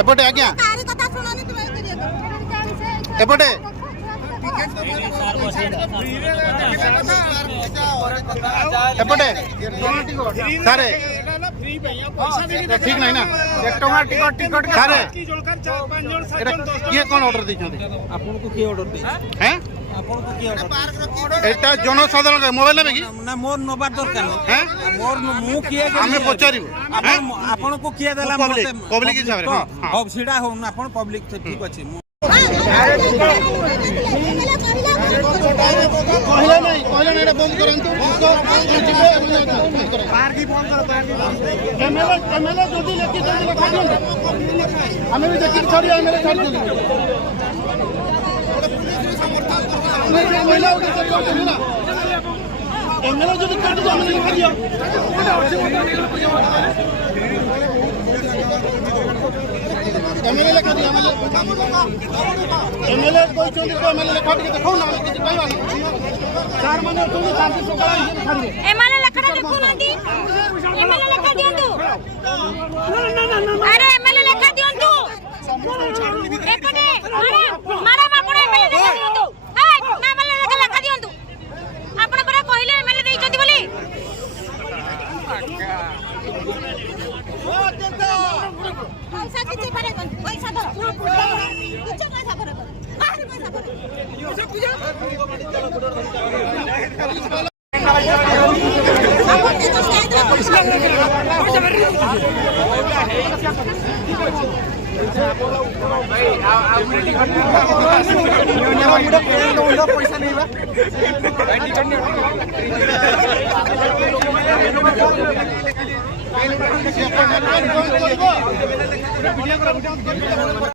एपटे आज्ञा एपटे एपटे सारे ठीक नहीं ना सारे किए कौन ऑर्डर देखते आपन को किए ऑर्डर दे हैं आपन को किए ऑर्डर एटा जनसाधारण मोबाइल में कि ना मोर नबार दरकार हैं मोर मु किए हमें पचारिबो आपन को किए देला पब्लिक हिसाब रे हां सीधा हो ना आपन पब्लिक से ठीक अछि कहले नहीं एटा बंद करंतु पार्क ही बंद कर एमएलए जदी लेके लिखा दियो हमें भी देखि छोड़ी एमएलए छोड़ दियो एमएलए जदी काट दो हमें लिखा दियो एमएलए लिखा दियो एमएलए कोई चोरी को एमएलए लिखा के देखो ना किसी कहवा ना चार माने तुम शांति सुकरा लिखा दियो एमएलए लिखा देखो नंदी एमएलए लिखा दियंतु अरे एमएलए लिखा दियंतु एपटे मारा मापड़े एमएलए लिखा दियंतु ए ना एमएलए लिखा दियंतु आपण परा कहिले एमएलए देइचंती बोली पैसा किछि पारे पैसा धर किछ पैसा पारे बाहर पैसा पारे पैसा नहीं बा